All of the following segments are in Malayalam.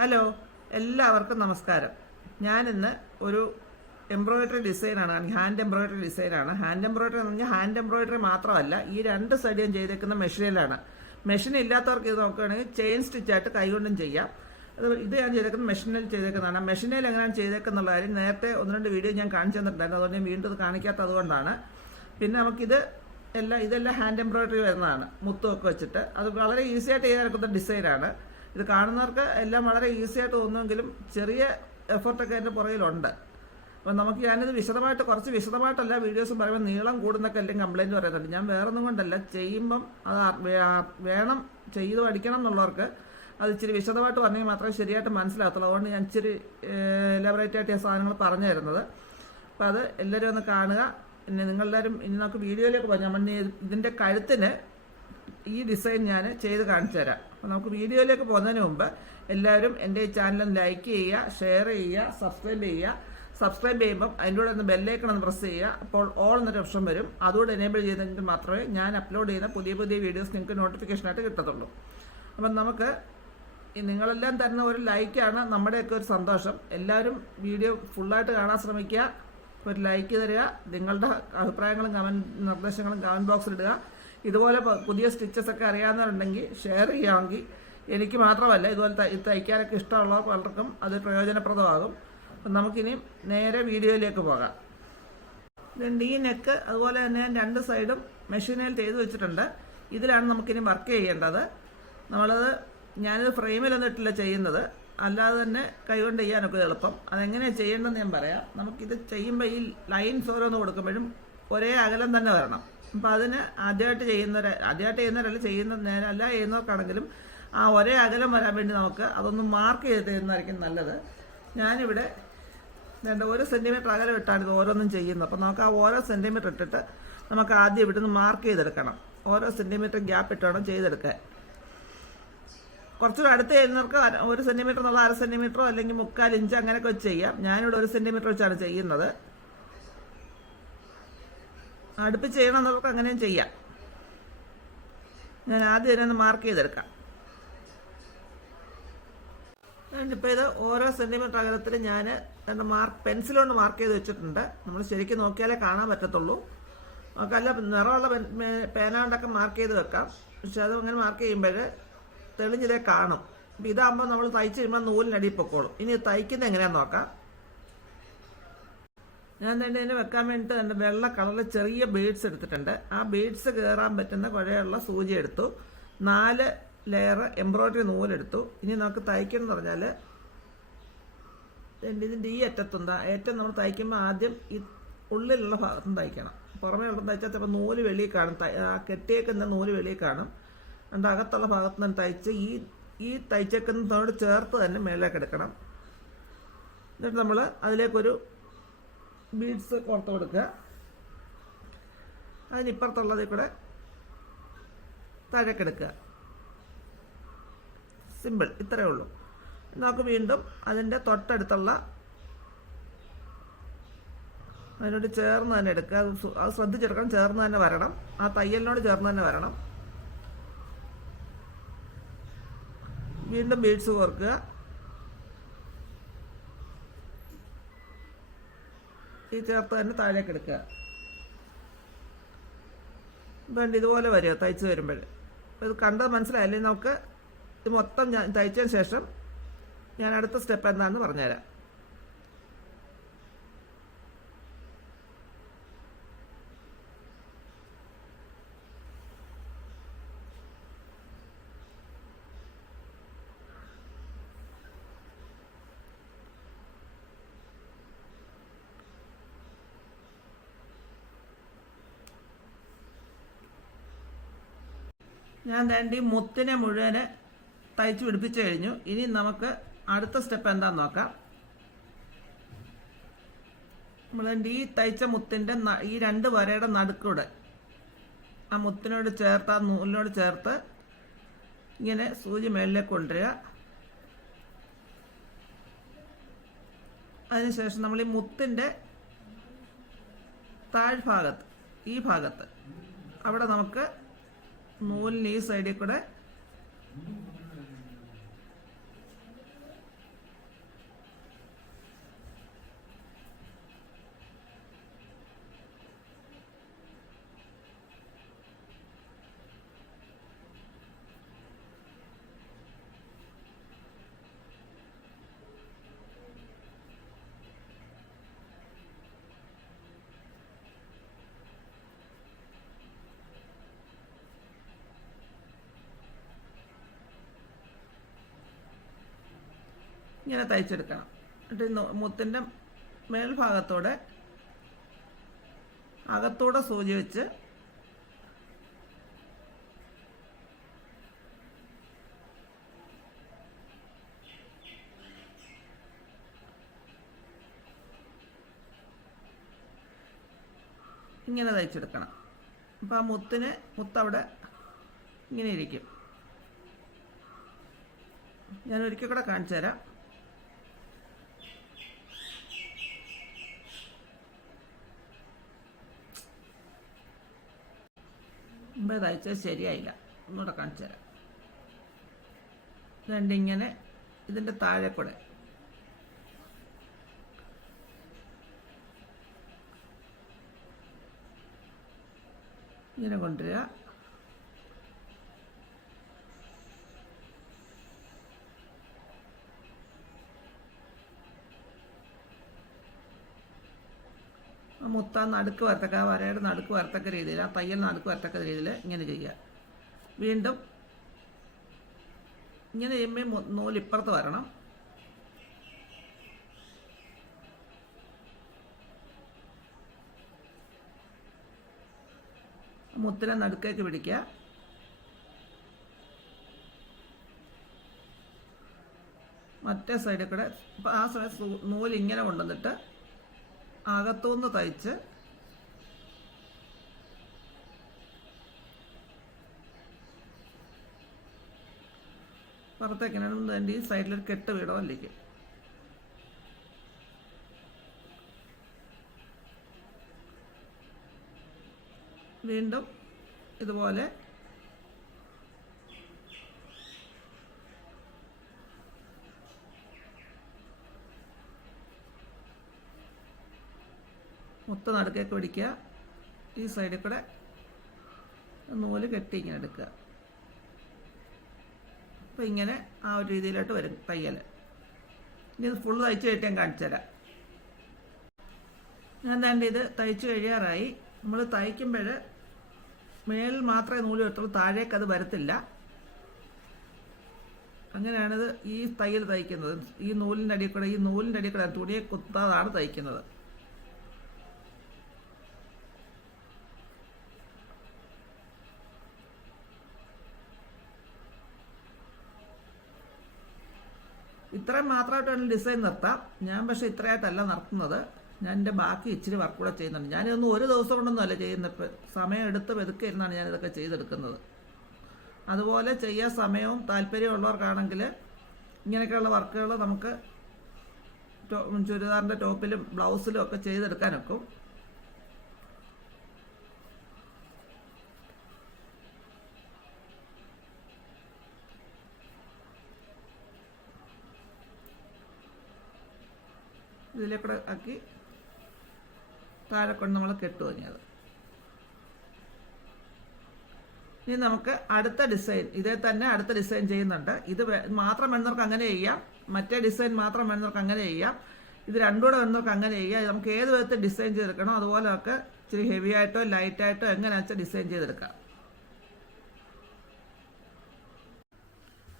ഹലോ എല്ലാവർക്കും നമസ്കാരം. ഞാനിന്ന് ഒരു എംബ്രോയിഡറി ഡിസൈനാണ് ഹാൻഡ് എംബ്രോയിഡറി ഡിസൈനാണ്. ഹാൻഡ് എംബ്രോയിഡറി എന്ന് പറഞ്ഞാൽ ഹാൻഡ് എംബ്രോയിഡറി മാത്രമല്ല ഈ രണ്ട് സൈഡും ചെയ്തേക്കുന്ന മെഷീനിലാണ്. മെഷീൻ ഇല്ലാത്തവർക്ക് ഇത് നോക്കുകയാണെങ്കിൽ ചെയിൻ സ്റ്റിച്ചായിട്ട് കൈകൊണ്ടും ചെയ്യാം. അത് ഇത് ഞാൻ ചെയ്തേക്കുന്ന മെഷീനിൽ ചെയ്തേക്കുന്നതാണ്. മെഷീനിൽ എങ്ങനെയാണ് ചെയ്തേക്കുന്നുള്ള കാര്യം നേരത്തെ ഒന്ന് രണ്ട് വീഡിയോ ഞാൻ കാണിച്ചു തന്നിട്ടുണ്ടായിരുന്നു. അതുകൊണ്ട് ഞാൻ വീണ്ടും കാണിക്കാത്തത് കൊണ്ടാണ്. പിന്നെ നമുക്കിത് എല്ലാം ഇതെല്ലാം ഹാൻഡ് എംബ്രോയിഡറി വരുന്നതാണ്. മുത്തുമൊക്കെ വെച്ചിട്ട്. അത് വളരെ ഈസിയായിട്ട് ആയിട്ട് ചെയ്യാനൊക്കുന്ന ഡിസൈനാണ്. ഇത് കാണുന്നവർക്ക് എല്ലാം വളരെ ഈസി ആയിട്ട് തോന്നുമെങ്കിലും ചെറിയ എഫർട്ടൊക്കെ അതിന്റെ പുറകിലുണ്ട്. അപ്പം നമുക്ക് ഞാനിത് വിശദമായിട്ട് കുറച്ച് വിശദമായിട്ടല്ല വീഡിയോസും പറയുമ്പോൾ നീളം കൂടുന്നൊക്കെ അല്ലെങ്കിൽ കംപ്ലയിന്റ് പറയുന്നുണ്ട്. ഞാൻ വേറെ ഒന്നും കൊണ്ടല്ല ചെയ്യുമ്പം അത് വേണം ചെയ്ത് പഠിക്കണം എന്നുള്ളവർക്ക് അത് ഇച്ചിരി വിശദമായിട്ട് പറഞ്ഞെങ്കിൽ മാത്രമേ ശരിയായിട്ട് മനസ്സിലാകത്തുള്ളൂ. അതുകൊണ്ട് ഞാൻ ഇച്ചിരി എലബറേറ്റ് ആയിട്ട് ഞാൻ സാധനങ്ങൾ പറഞ്ഞു തരുന്നത് അപ്പം അത് എല്ലാവരും ഒന്ന് കാണുക. പിന്നെ നിങ്ങളെല്ലാവരും ഇനി നമുക്ക് വീഡിയോയിലേക്ക് പോകാം. നമ്മൾ ഇതിന്റെ കഴുത്തിന് ഈ ഡിസൈൻ ഞാൻ ചെയ്ത് കാണിച്ചു തരാം അപ്പോൾ നമുക്ക് വീഡിയോയിലേക്ക് പോകുന്നതിന് മുമ്പ് എല്ലാവരും എന്റെ ഈ ചാനൽ ലൈക്ക് ചെയ്യുക ഷെയർ ചെയ്യുക സബ്സ്ക്രൈബ് ചെയ്യുക. സബ്സ്ക്രൈബ് ചെയ്യുമ്പം അതിന്റെ കൂടെ ഒന്ന് ബെല്ലൈക്കൺ ഒന്ന് പ്രസ് ചെയ്യുക. അപ്പോൾ ഓൾ എന്നൊരു ഓപ്ഷൻ വരും. അതുകൂടെ എനേബിൾ ചെയ്തെങ്കിൽ മാത്രമേ ഞാൻ അപ്ലോഡ് ചെയ്യുന്ന പുതിയ പുതിയ വീഡിയോസ് നിങ്ങൾക്ക് നോട്ടിഫിക്കേഷനായിട്ട് കിട്ടത്തുള്ളൂ. അപ്പം നമുക്ക് നിങ്ങളെല്ലാം തരുന്ന ഒരു ലൈക്കാണ് നമ്മുടെയൊക്കെ ഒരു സന്തോഷം. എല്ലാവരും വീഡിയോ ഫുള്ളായിട്ട് കാണാൻ ശ്രമിക്കുക. ഒരു ലൈക്ക് തരിക. നിങ്ങളുടെ അഭിപ്രായങ്ങളും കമന്റ് നിർദ്ദേശങ്ങളും കമന്റ് ബോക്സിൽ ഇടുക. ഇതുപോലെ പുതിയ സ്റ്റിച്ചസ് ഒക്കെ അറിയാവുന്നവരുണ്ടെങ്കിൽ ഷെയർ ചെയ്യാമെങ്കിൽ എനിക്ക് മാത്രമല്ല ഇതുപോലെ തയ് തയ്ക്കാനൊക്കെ ഇഷ്ടമുള്ള പലർക്കും അത് പ്രയോജനപ്രദമാകും. നമുക്കിനി നേരെ വീഡിയോയിലേക്ക് പോകാം. ഇതുണ്ട് ഈ നെക്ക് അതുപോലെ തന്നെ രണ്ട് സൈഡും മെഷീനിൽ ചെയ്ത് വെച്ചിട്ടുണ്ട്. ഇതിലാണ് നമുക്കിനി വർക്ക് ചെയ്യേണ്ടത്. നമ്മളത് ഞാനിത് ഫ്രെയിമിലൊന്നും ഇട്ടില്ല ചെയ്യുന്നത്. അല്ലാതെ തന്നെ കൈകൊണ്ട് ചെയ്യാനൊക്കെ എളുപ്പം. അതെങ്ങനെയാണ് ചെയ്യേണ്ടതെന്ന് ഞാൻ പറയാം. നമുക്കിത് ചെയ്യുമ്പോൾ ഈ ലൈൻസ് ഓരോന്ന് കൊടുക്കുമ്പോഴും ഒരേ അകലം തന്നെ വരണം. അപ്പോൾ അതിന് ആദ്യമായിട്ട് ചെയ്യുന്നവരെ ആദ്യമായിട്ട് ചെയ്യുന്നവരല്ല ചെയ്യുന്ന നേരമല്ല ചെയ്യുന്നവർക്കാണെങ്കിലും ആ ഒരേ അകലം വരാൻ വേണ്ടി നമുക്ക് അതൊന്ന് മാർക്ക് ചെയ്ത് തരുന്നതായിരിക്കും നല്ലത്. ഞാനിവിടെ രണ്ട് ഓരോ സെന്റിമീറ്റർ അകലം ഇട്ടാണ് ഇത് ഓരോന്നും ചെയ്യുന്നത്. അപ്പോൾ നമുക്ക് ആ ഓരോ സെന്റിമീറ്റർ ഇട്ടിട്ട് നമുക്ക് ആദ്യം ഇവിടുന്ന് മാർക്ക് ചെയ്തെടുക്കണം. ഓരോ സെന്റിമീറ്റർ ഗ്യാപ്പ് ഇട്ടാണ് ചെയ്തെടുക്കാൻ. കുറച്ചുകൂടെ അടുത്ത് ചെയ്യുന്നവർക്ക് ഒരു സെന്റിമീറ്റർ എന്നുള്ള അര സെന്റിമീറ്ററോ അല്ലെങ്കിൽ മുക്കാൽ ഇഞ്ച് അങ്ങനെയൊക്കെ വെച്ച് ചെയ്യാം. ഞാനിവിടെ ഒരു സെന്റിമീറ്റർ വെച്ചാണ് ചെയ്യുന്നത്. അടുപ്പിച്ച് നമുക്ക് അങ്ങനെയും ചെയ്യാം. ഞാൻ ആദ്യം ഇതിനൊന്ന് മാർക്ക് ചെയ്തെടുക്കാം. ഇപ്പോൾ ഇത് ഓരോ സെന്റിമീറ്റർ അകലത്തിൽ ഞാൻ രണ്ട് മാർക്ക് പെൻസിൽ കൊണ്ട് മാർക്ക് ചെയ്ത് വെച്ചിട്ടുണ്ട്. നമ്മൾ ശരിക്കും നോക്കിയാലേ കാണാൻ പറ്റത്തുള്ളൂ. നമുക്കല്ല നിറമുള്ള പേന കൊണ്ടൊക്കെ മാർക്ക് ചെയ്ത് വെക്കാം. പക്ഷെ അത് അങ്ങനെ മാർക്ക് ചെയ്യുമ്പോൾ തെളിഞ്ഞിതേ കാണും. അപ്പം ഇതാകുമ്പോൾ നമ്മൾ തയ്ച്ച് കഴിയുമ്പോൾ നൂലിനടിയിൽ പൊക്കോളും. ഇനി തയ്ക്കുന്നത് എങ്ങനെയാണെന്ന് നോക്കാം. ഞാൻ തന്നെ അതിനെ വെക്കാൻ വേണ്ടിയിട്ട് എന്റെ വെള്ള കളറിൽ ചെറിയ ബീഡ്സ് എടുത്തിട്ടുണ്ട്. ആ ബീഡ്സ് കയറാൻ പറ്റുന്ന കുഴയുള്ള സൂചി എടുത്തു. നാല് ലെയർ എംബ്രോയ്ഡറി നൂലെടുത്തു ഇനി നമുക്ക് തയ്ക്കണം എന്ന് പറഞ്ഞാൽ ഇതിന്റെ ഈ അറ്റത്തുണ്ട് ഏറ്റവും നമ്മൾ തയ്ക്കുമ്പോൾ ആദ്യം ഈ ഉള്ളിലുള്ള ഭാഗത്തും തയ്ക്കണം. പുറമേ ഉള്ള തയ്ച്ചാൽ ചിലപ്പോൾ നൂൽ വെളിയിൽ കാണും. കെട്ടിയേക്കുന്ന നൂൽ വെളിയിൽ കാണും. അതുകൊണ്ട് അകത്തുള്ള ഭാഗത്ത് നിന്ന് തയ്ച്ച് ഈ ഈ തയ്ച്ചേക്കുന്നതിനോട് ചേർത്ത് തന്നെ മേലേക്ക് എടുക്കണം. എന്നിട്ട് നമ്മൾ അതിലേക്കൊരു ബീഡ്സ് പുറത്ത് കൊടുക്കുക. അതിനിപ്പുറത്തുള്ളതിൽ കൂടെ താഴേക്കെടുക്കുക സിമ്പിൾ ഇത്രയേ ഉള്ളൂ. നമുക്ക് വീണ്ടും അതിന്റെ തൊട്ടടുത്തുള്ള അതിനോട് ചേർന്ന് തന്നെ എടുക്കുക. അത് ശ്രദ്ധിച്ചെടുക്കണം. ചേർന്ന് തന്നെ വരണം. ആ തയ്യലിനോട് ചേർന്ന് തന്നെ വരണം. വീണ്ടും ബീഡ്സ് കോർക്കുക. ഈ ചേർത്ത് തന്നെ താഴേക്ക് എടുക്കുക. വേണ്ട ഇതുപോലെ വരിക തയ്ച്ച് വരുമ്പോൾ ഇത് കണ്ടത് മനസ്സിലായില്ലേ? നമുക്ക് ഇത് മൊത്തം ഞാൻ തയ്ച്ചതിന് ശേഷം ഞാൻ അടുത്ത സ്റ്റെപ്പ് എന്താണെന്ന് പറഞ്ഞുതരാം. ഞാൻ വേണ്ടി മുത്തിനെ മുഴുവൻ തയ്ച്ച് പിടിപ്പിച്ച് കഴിഞ്ഞു. ഇനി നമുക്ക് അടുത്ത സ്റ്റെപ്പ് എന്താന്ന് നോക്കാം. നമ്മൾ ഈ തയ്ച്ച മുത്തിന്റെ ഈ രണ്ട് വരയുടെ നടുക്കൂടെ ആ മുത്തിനോട് ചേർത്ത് ആ നൂലിനോട് ചേർത്ത് ഇങ്ങനെ സൂചി മേളിലേക്ക് കൊണ്ടുവരിക. അതിനുശേഷം നമ്മൾ ഈ മുത്തിന്റെ താഴ്ഭാഗത്ത് ഈ ഭാഗത്ത് അവിടെ നമുക്ക് നൂലിന് ഈ സൈഡിൽ കൂടെ ഇങ്ങനെ തയ്ച്ചെടുക്കണം. എന്നിട്ട് മുത്തിന്റെ മേൽഭാഗത്തോടെ അകത്തോടെ സൂചി വെച്ച് ഇങ്ങനെ തയ്ച്ചെടുക്കണം. അപ്പോൾ ആ മുത്തിന് മുത്തവിടെ ഇങ്ങനെ ഇരിക്കും. ഞാൻ ഒരിക്കൽ കൂടെ കാണിച്ചു തരാം മുമ്പേ അയച്ചാൽ ശരിയായില്ല. ഒന്നുകൂടെ കാണിച്ചു തരാം. രണ്ടിങ്ങനെ ഇതിന്റെ താഴെ കൂടെ. ഇങ്ങനെ കൊണ്ടുവരിക ആ മുത്ത നടുക്ക് വരത്തക്ക വരയുടെ നടുക്ക് വരത്തക്ക രീതിയിൽ ആ തയ്യൽ നടുക്ക് വരത്തക്ക രീതിയിൽ ഇങ്ങനെ ചെയ്യുക. വീണ്ടും ഇങ്ങനെ ചെയ്യുമ്പോൾ നൂൽ ഇപ്പുറത്ത് വരണം. മുത്തിനെ നടുക്കേക്ക് പിടിക്കുക. മറ്റേ സൈഡിൽ കൂടെ ആ സമയത്ത് നൂൽ ഇങ്ങനെ കൊണ്ടുവന്നിട്ട് അകത്തുനിന്ന് തയ്ച്ച് പുറത്തേക്ക് അതിന്റെ ഈ സൈഡിലൊരു കെട്ട് വീടോ അല്ലേക്ക്. വീണ്ടും ഇതുപോലെ മുത്ത നടുക്കേക്ക് പിടിക്കുക. ഈ സൈഡിൽ കൂടെ നൂൽ കെട്ടി ഇങ്ങനെ എടുക്കുക. അപ്പോൾ ഇങ്ങനെ ആ ഒരു രീതിയിലോട്ട് വരും തയ്യൽ ഇനി ഇത് ഫുള്ള് തയ്ച്ച് കഴിഞ്ഞിട്ട് ഞാൻ കാണിച്ചു തരാം. ഞാൻ തന്നെ ഇത് തയ്ച്ച് കഴിയാറായി. നമ്മൾ തയ്ക്കുമ്പോൾ മേലിൽ മാത്രമേ നൂൽ വരത്തുള്ളൂ താഴേക്ക് അത് വരത്തില്ല. അങ്ങനെയാണിത് ഈ തയ്യൽ തയ്ക്കുന്നത്. ഈ നൂലിന്റെ അടിയിൽ കൂടെ ഈ നൂലിന്റെ അടിയിൽ കൂടെ തുണിയെ കുത്താതാണ് തയ്ക്കുന്നത്. ഇത്രയും മാത്രമായിട്ടാണ് ഡിസൈൻ നിർത്താം. ഞാൻ പക്ഷേ ഇത്രയായിട്ടല്ല നടത്തുന്നത്. ഞാൻ എന്റെ ബാക്കി ഇച്ചിരി വർക്ക് കൂടെ ചെയ്യുന്നുണ്ട്. ഞാനിതൊന്നും ഒരു ദിവസം കൊണ്ടൊന്നും അല്ല ചെയ്യുന്നത് സമയം എടുത്ത് വെതുക്കെ ഇരുന്നാണ് ഞാനിതൊക്കെ ചെയ്തെടുക്കുന്നത്. അതുപോലെ ചെയ്യാൻ സമയവും താല്പര്യമുള്ളവർക്കാണെങ്കിൽ ഇങ്ങനെയൊക്കെയുള്ള വർക്കുകൾ നമുക്ക് ചുരിദാറിന്റെ ടോപ്പിലും ബ്ലൗസിലും ഒക്കെ ചെയ്തെടുക്കാനൊക്കും. ഇതിലേക്കൂടെ ആക്കി താഴെ കൊണ്ട് നമ്മൾ കെട്ടു തുടങ്ങിയത്. ഇനി നമുക്ക് അടുത്ത ഡിസൈൻ ഇതേ തന്നെ അടുത്ത ഡിസൈൻ ചെയ്യുന്നുണ്ട്. ഇത് മാത്രം വേണ്ടവർക്ക് അങ്ങനെ ചെയ്യാം. മറ്റേ ഡിസൈൻ മാത്രം വേണ്ടവർക്ക് അങ്ങനെ ചെയ്യാം. ഇത് രണ്ടുകൂടെ വേണ്ടവർക്ക് അങ്ങനെ ചെയ്യാം. നമുക്ക് ഏത് വിധത്തിൽ ഡിസൈൻ ചെയ്തെടുക്കണോ അതുപോലെ നമുക്ക് ഇച്ചിരി ഹെവി ആയിട്ടോ ലൈറ്റ് ആയിട്ടോ എങ്ങനെ വെച്ചാൽ ഡിസൈൻ ചെയ്തെടുക്കാം.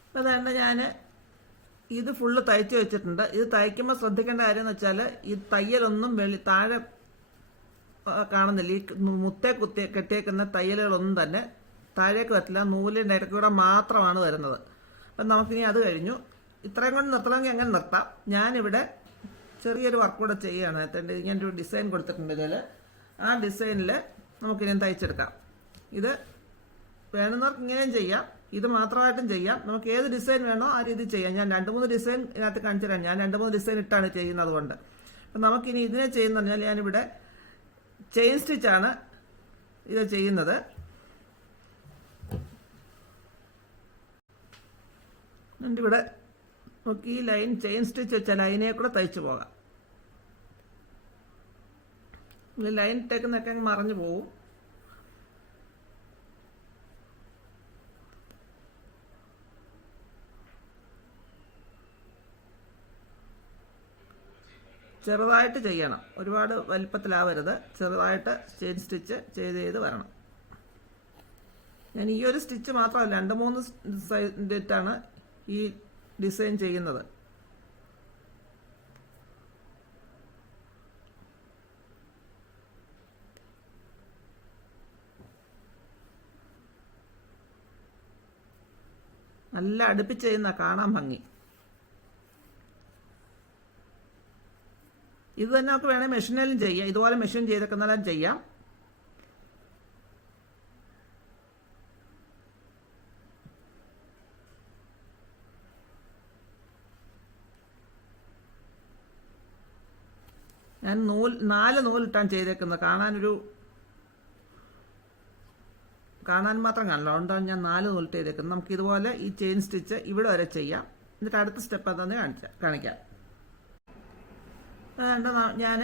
അപ്പോൾ അതുകൊണ്ട് ഞാൻ ഇത് ഫുള്ള് തയ്ച്ച് വെച്ചിട്ടുണ്ട്. ഇത് തയ്ക്കുമ്പോൾ ശ്രദ്ധിക്കേണ്ട കാര്യം എന്ന് വെച്ചാൽ ഈ തയ്യലൊന്നും വെളി താഴെ കാണുന്നില്ല. ഈ മുത്തേ കുത്തി കെട്ടിയേക്കുന്ന തയ്യലുകളൊന്നും തന്നെ താഴേക്ക് വരത്തില്ല. നൂലിന്റെ ഇടയ്ക്കൂടെ മാത്രമാണ് വരുന്നത്. അപ്പം നമുക്കിനി അത് കഴിഞ്ഞു. ഇത്രയും കൊണ്ട് നിർത്തണമെങ്കിൽ എങ്ങനെ നിർത്താം? ഞാനിവിടെ ചെറിയൊരു വർക്ക് കൂടെ ചെയ്യുകയാണ് ഇങ്ങനെ ഒരു ഡിസൈൻ കൊടുത്തിട്ടുണ്ട് ഇതിൽ ആ ഡിസൈനിൽ നമുക്കിനി തയ്ച്ചെടുക്കാം. ഇത് വേണമെന്നവർക്ക് ഇങ്ങനെയും ചെയ്യാം. ഇത് മാത്രമായിട്ടും ചെയ്യാം. നമുക്ക് ഏത് ഡിസൈൻ വേണോ ആ രീതി ചെയ്യാം. ഞാൻ രണ്ട് മൂന്ന് ഡിസൈൻ ഇതിനകത്ത് കാണിച്ചു തരാം. ഞാൻ രണ്ട് മൂന്ന് ഡിസൈൻ ഇട്ടാണ് ചെയ്യുന്നത് കൊണ്ട്. അപ്പം നമുക്കിനി ഇതിനെ ചെയ്യുന്ന പറഞ്ഞാൽ ഞാനിവിടെ ചെയിൻ സ്റ്റിച്ചാണ് ഇത് ചെയ്യുന്നത്. ഇവിടെ നമുക്ക് ഈ ലൈൻ ചെയിൻ സ്റ്റിച്ച് വെച്ച ലൈനെ കൂടെ തയ്ച്ചു പോകാം. ലൈൻ ഇട്ടേക്കുന്നൊക്കെ അങ്ങ് മറഞ്ഞു പോകും ചെറുതായിട്ട് ചെയ്യണം. ഒരുപാട് വലിപ്പത്തിലാവരുത്. ചെറുതായിട്ട് ചെയിൻ സ്റ്റിച്ച് ചെയ്ത് ചെയ്ത് വരണം. ഞാൻ ഈ ഒരു സ്റ്റിച്ച് മാത്രമല്ല രണ്ട് മൂന്ന് സൈഡിട്ടാണ് ഈ ഡിസൈൻ ചെയ്യുന്നത്. നല്ല അടുപ്പിച്ച് ചെയ്യുന്ന കാണാൻ ഭംഗി. ഇത് തന്നെ നമുക്ക് വേണേൽ മെഷീനിലും ചെയ്യാം. ഇതുപോലെ മെഷീൻ ചെയ്തേക്കുന്നെല്ലാം ചെയ്യാം. ഞാൻ നൂൽ നാല് നൂലിട്ടാണ് ചെയ്തേക്കുന്നത്. കാണാനൊരു കാണാൻ മാത്രം കാണില്ല. അതുകൊണ്ടാണ് ഞാൻ നാല് നൂലിട്ട് ചെയ്തേക്കുന്നത്. നമുക്ക് ഇതുപോലെ ഈ ചെയിൻ സ്റ്റിച്ച് ഇവിടെ വരെ ചെയ്യാം. എന്നിട്ട് അടുത്ത സ്റ്റെപ്പ് എന്താണെന്ന് കാണിച്ച കാണിക്കാം. അതുകൊണ്ട് ഞാൻ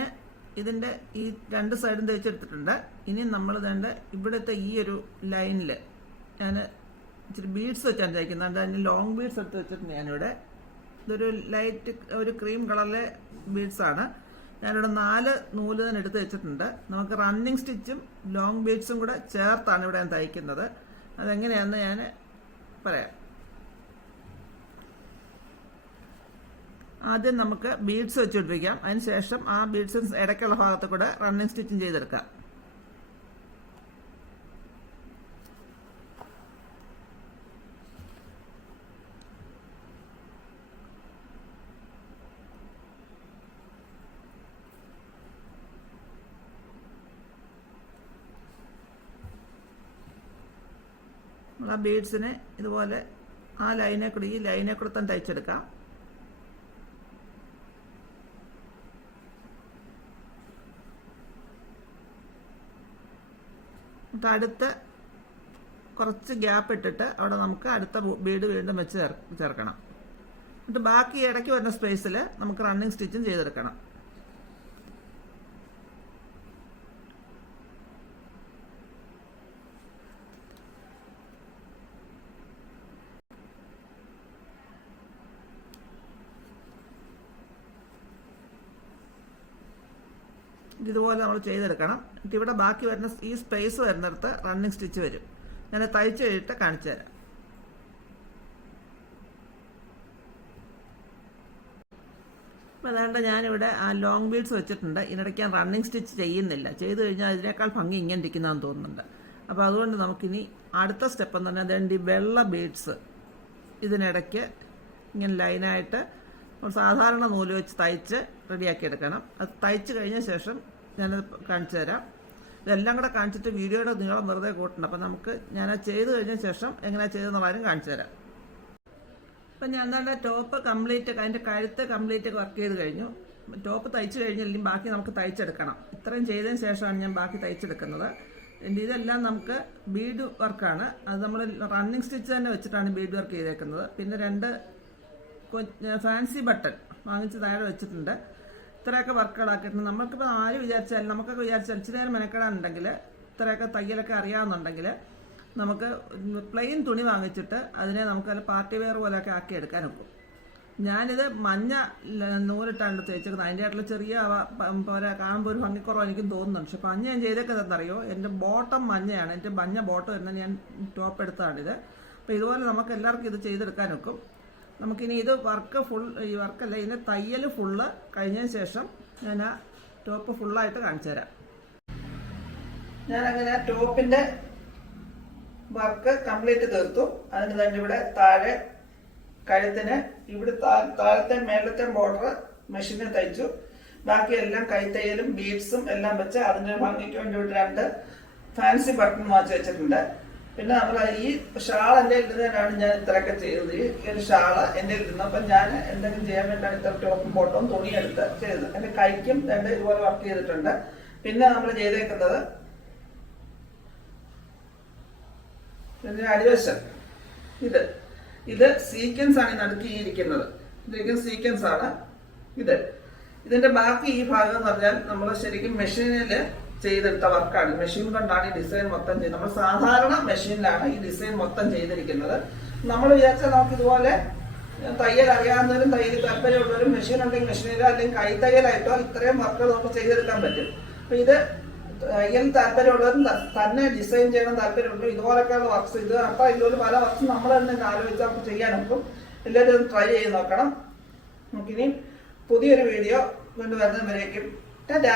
ഇതിന്റെ ഈ രണ്ട് സൈഡും തേച്ചെടുത്തിട്ടുണ്ട്. ഇനി നമ്മൾ ഇതേണ്ട ഇവിടുത്തെ ഈ ഒരു ലൈനിൽ ഞാൻ ഇച്ചിരി ബീഡ്സ് വെച്ചാണ് തയ്ക്കുന്നത് അതിന് ലോങ് ബീഡ്സ് എടുത്ത് വെച്ചിട്ടുണ്ട് ഞാനിവിടെ. ഇതൊരു ലൈറ്റ് ഒരു ക്രീം കളറിലെ ബീഡ്സാണ്. ഞാനിവിടെ നാല് നൂൽ തന്നെ എടുത്ത് വെച്ചിട്ടുണ്ട്. നമുക്ക് റണ്ണിങ് സ്റ്റിച്ചും ലോങ് ബീഡ്സും കൂടെ ചേർത്താണ് ഇവിടെ ഞാൻ തയ്ക്കുന്നത്. അതെങ്ങനെയാണെന്ന് ഞാൻ പറയാം. ആദ്യം നമുക്ക് ബീഡ്സ് പിടിപ്പിക്കാം അതിനുശേഷം ആ ബീഡ്സ് ഇടയ്ക്കുള്ള ഭാഗത്ത് കൂടെ റണ്ണിങ് സ്റ്റിച്ചിങ് ചെയ്തെടുക്കാം. നമ്മൾ ആ ബീഡ്സിനെ ഇതുപോലെ ആ ലൈനെ കൂടി ഈ ലൈനെ കൂടെ തന്നെ തയ്ച്ചെടുക്കാം. എന്നിട്ട് അടുത്ത കുറച്ച് ഗ്യാപ്പ് ഇട്ടിട്ട് അവിടെ നമുക്ക് അടുത്ത ബീഡ് വീണ്ടും വെച്ച് ചേർക്കണം. എന്നിട്ട് ബാക്കി ഇടയ്ക്ക് വരുന്ന സ്പേസിൽ നമുക്ക് റണ്ണിങ് സ്റ്റിച്ചും ചെയ്തെടുക്കണം. ഇതുപോലെ നമ്മൾ ചെയ്തെടുക്കണം. എന്നിട്ട് ഇവിടെ ബാക്കി വരുന്ന ഈ സ്പേസ് വരുന്നിടത്ത് റണ്ണിങ് സ്റ്റിച്ച് വരും. ഞാൻ തയ്ച്ച് കഴിഞ്ഞിട്ട് കാണിച്ചു തരാം. അപ്പോൾ അതാണ്ട് ഞാനിവിടെ ആ ലോങ് ബീഡ്സ് വെച്ചിട്ടുണ്ട്. ഇതിനിടയ്ക്ക് ഞാൻ റണ്ണിങ് സ്റ്റിച്ച് ചെയ്യുന്നില്ല. ചെയ്തു കഴിഞ്ഞാൽ അതിനേക്കാൾ ഭംഗി ഇങ്ങനെ ഇരിക്കുന്നതെന്ന് തോന്നുന്നുണ്ട്. അപ്പോൾ അതുകൊണ്ട് നമുക്കിനി അടുത്ത സ്റ്റെപ്പ് എന്ന് പറഞ്ഞാൽ അതുകൊണ്ട് ഈ വെള്ള ബീഡ്സ് ഇതിനിടയ്ക്ക് ഇങ്ങനെ ലൈനായിട്ട് സാധാരണ നൂൽ വെച്ച് തയ്ച്ച് റെഡിയാക്കി എടുക്കണം അത് തയ്ച്ച് കഴിഞ്ഞ ശേഷം ഞാനത് കാണിച്ചു തരാം. ഇതെല്ലാം കൂടെ കാണിച്ചിട്ട് വീഡിയോയുടെ നീളം വെറുതെ കൂട്ടണം അപ്പം നമുക്ക് ഞാൻ അത് ചെയ്ത് കഴിഞ്ഞ ശേഷം എങ്ങനെയാണ് ചെയ്തെന്നുള്ളതും കാണിച്ചു തരാം. അപ്പം ഞാൻ എന്താണ്ട് ടോപ്പ് കംപ്ലീറ്റ് അതിന്റെ കഴുത്ത് കംപ്ലീറ്റ് വർക്ക് ചെയ്ത് കഴിഞ്ഞു. ടോപ്പ് തയ്ച്ച് കഴിഞ്ഞില്ലെങ്കിൽ ബാക്കി നമുക്ക് തയ്ച്ചെടുക്കണം. ഇത്രയും ചെയ്തതിന് ശേഷമാണ് ഞാൻ ബാക്കി തയ്ച്ചെടുക്കുന്നത്. ഇതെല്ലാം നമുക്ക് ബീഡ് വർക്കാണ് അത് നമ്മൾ റണ്ണിങ് സ്റ്റിച്ച് തന്നെ വെച്ചിട്ടാണ് ബീഡ് വർക്ക് ചെയ്തേക്കുന്നത്. പിന്നെ രണ്ട് ഫാൻസി ബട്ടൺ വാങ്ങിച്ച് താഴെ വെച്ചിട്ടുണ്ട്. ഇത്രയൊക്കെ വർക്കുകളാക്കിയിട്ട് നമുക്കിപ്പോൾ ആര് വിചാരിച്ചാലും നമുക്കൊക്കെ വിചാരിച്ചാൽ ഇച്ചിരി നേരം മെനക്കെടാനുണ്ടെങ്കിൽ ഇത്രയൊക്കെ തയ്യലൊക്കെ അറിയാമെന്നുണ്ടെങ്കിൽ നമുക്ക് പ്ലെയിൻ തുണി വാങ്ങിച്ചിട്ട് അതിനെ നമുക്ക് അതിൽ പാർട്ടി വെയർ പോലെയൊക്കെ ആക്കി എടുക്കാൻ ഒക്കും. ഞാനിത് മഞ്ഞ നൂലിട്ടാണ് തേച്ചത് അതിന്റെ ആയിട്ടുള്ള ചെറിയ പോലെ കാണുമ്പോൾ ഒരു ഭംഗിക്കുറവ് എനിക്കും തോന്നുന്നുണ്ട്. പക്ഷെ പഞ്ഞ ഞാൻ ചെയ്തേക്കുന്നത് എന്തറിയോ എന്റെ ബോട്ടം മഞ്ഞയാണ്. എന്റെ മഞ്ഞ ബോട്ടം എന്നെ ഞാൻ ടോപ്പ് എടുത്തതാണിത്. അപ്പോൾ ഇതുപോലെ നമുക്ക് എല്ലാവർക്കും ഇത് ചെയ്തെടുക്കാൻ ഒക്കും. നമുക്കിനി ഇത് വർക്ക് ഫുൾ ഈ വർക്കല്ല ഇതിന്റെ തയ്യൽ ഫുള്ള് കഴിഞ്ഞതിന് ശേഷം ഞാൻ ആ ടോപ്പ് ഫുള്ളായിട്ട് കാണിച്ചു തരാം. ഞാനങ്ങനെ ടോപ്പിന്റെ വർക്ക് കംപ്ലീറ്റ് തീർത്തു. അതിന് തന്നെ ഇവിടെ താഴെ കഴുത്തിന് ഇവിടെ താഴത്തെ മേലത്തെ ബോർഡർ മെഷീനിൽ തയ്ച്ചു. ബാക്കി എല്ലാം കൈത്തയ്യലും ബീഡ്സും എല്ലാം വെച്ച് അതിന്റെ ഭംഗിക്ക് വേണ്ടി ഇവിടെ രണ്ട് ഫാൻസി ബട്ടൺ വാച്ച് വെച്ചിട്ടുണ്ട്. പിന്നെ നമ്മൾ ഈ ഷാൾ എന്റെ ഇരുന്നതിനാണ് ഞാൻ ഇത്രയൊക്കെ ചെയ്തത്. ഈ ഒരു ഷാൾ എന്റെ ഇട്ടുന്നത് അപ്പം ഞാൻ എന്തെങ്കിലും ചെയ്യാൻ വേണ്ടിയാണ് ഇത്ര ടോപ്പും ബോട്ടവും തുണിയെടുത്ത് ചെയ്തത്. എന്റെ കൈക്കും രണ്ട് ഇതുപോലെ വർക്ക് ചെയ്തിട്ടുണ്ട്. പിന്നെ നമ്മൾ ചെയ്തേക്കുന്നത് അടിവശം. ഇത്. ഇത് സീക്വൻസ് ആണ് നടത്തിയിരിക്കുന്നത് ഇതൊക്കെ സീക്വൻസ് ആണ്. ഇത്. ഇതിന്റെ ബാക്കി ഈ ഭാഗം എന്ന് പറഞ്ഞാൽ നമ്മൾ ശരിക്കും മെഷീനിൽ ചെയ്തെടുത്ത വർക്കാണ്. മെഷീൻ കൊണ്ടാണ് ഈ ഡിസൈൻ മൊത്തം ചെയ്ത് നമ്മൾ സാധാരണ മെഷീനിലാണ് ഈ ഡിസൈൻ മൊത്തം ചെയ്തിരിക്കുന്നത്. നമ്മൾ വിചാരിച്ചാൽ നമുക്ക് ഇതുപോലെ തയ്യൽ അറിയാവുന്നവരും തയ്യൽ താല്പര്യമുള്ളവരും മെഷീൻ ഉണ്ടെങ്കിൽ മെഷീനിലോ അല്ലെങ്കിൽ കൈ തയ്യലായിട്ടോ ഇത്രയും വർക്കുകൾ നമുക്ക് ചെയ്തെടുക്കാൻ പറ്റും. അപ്പൊ ഇത് തയ്യൽ താല്പര്യമുള്ളവരും തന്നെ ഡിസൈൻ ചെയ്യണം താല്പര്യമുണ്ട് ഇതുപോലൊക്കെയുള്ള വർക്ക്സ് ഇത് അപ്പൊ ഇതുപോലെ പല വർക്ക്സ് നമ്മൾ തന്നെ ആലോചിച്ച് നമുക്ക് ചെയ്യാൻ നോക്കും എല്ലാവരും ട്രൈ ചെയ്ത് നോക്കണം. നമുക്കിനി പുതിയൊരു വീഡിയോ കൊണ്ടുവരുന്നവരേക്കും ടാറ്റാ!